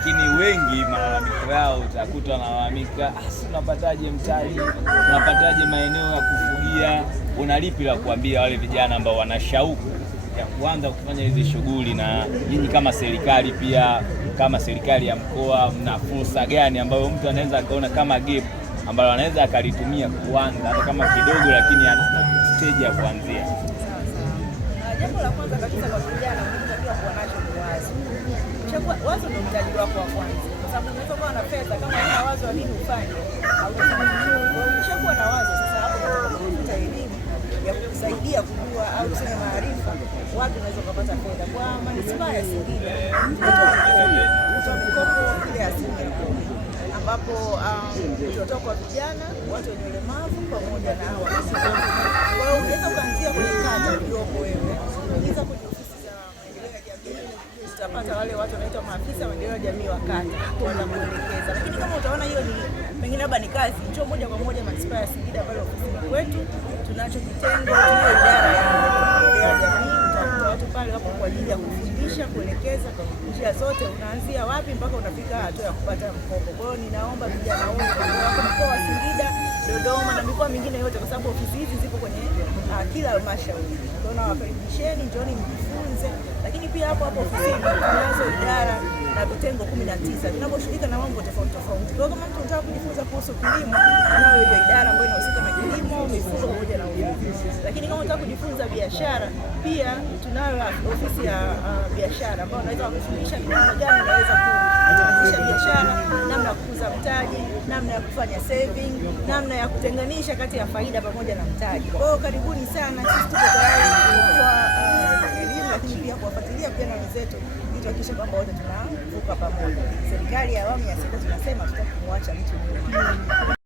lakini wengi malalamiko yao utakuta wanalalamika, si unapataje mtaji, unapataje maeneo ya kufugia. Unalipi la kuambia wale vijana ambao wana shauku ya kuanza kufanya hizi shughuli, na nyinyi kama serikali pia, kama serikali ya mkoa, mna fursa gani ambayo mtu anaweza akaona kama gap ambalo anaweza akalitumia kuanza hata kama kidogo, lakini ana stage ya kuanzia? Jambo la kwanza kabisa kwa vijana unatakiwa kuwa nacho ni wazo. Wazo ndio mtaji wako wa kwanza, kwa sababu unaweza kuwa na pesa kama huna wazo wa nini ufanye au ukishakuwa na wazo sasa, hapo unatafuta elimu ya kukusaidia kujua au kusema maarifa wapi unaweza kupata fedha. Kwa manispaa ya Singida kutoa mikopo ile asilimia 10 ambapo tutatoa kwa vijana, watu wenye ulemavu pamoja na hao wasio. Kwa hiyo unaweza kuanzia kwenye kata uliopo wewe, unaweza kwenye ofisi za maendeleo ya jamii, tutapata wale watu wanaitwa maafisa maendeleo ya jamii wa kata watakuelekeza. Lakini kama utaona hiyo ni pengine labda ni kazi, njoo moja kwa moja manispaa ya Singida pale ofisini kwetu, tunacho kitengo, tunayo idara ya maendeleo ya jamii. Utakuta watu pale wapo kwa ajili ya kufundisha, kuelekeza njia zote, unaanzia wapi mpaka unafika hatua ya kupata mkopo. Kwa hiyo ninaomba vijana wote wa mkoa wa Singida, Dodoma na mikoa mingine yote, kwa sababu ofisi hizi zipo kwenye kila halmashauri. Kwa hiyo nawakaribisheni, njooni mjifunze. Lakini pia hapo ofisini tunazo idara na vitengo 19 vinavyoshughulika na mambo tofauti tofauti. Kwa hiyo kama mtu anataka kujifunza kuhusu kilimo, tunayo hiyo idara ambayo inahusika na kilimo, mifugo pamoja na uvuvi. Lakini kama unataka kujifunza biashara, pia tunayo ofisi ya biashara ambayo unaweza kufundisha ni namna gani unaweza kuanzisha biashara, namna ya kukuza mtaji, namna ya kufanya saving, namna ya kutenganisha kati ya faida pamoja na mtaji. Kwa hiyo karibuni sana, sisi tuko tayari kutoa elimu, lakini pia kuwafuatilia vijana wenzetu ili tuhakikishe kwamba wote tunavuka pamoja. Serikali ya awamu ya 6 tunasema tutakumwacha mtu nyuma.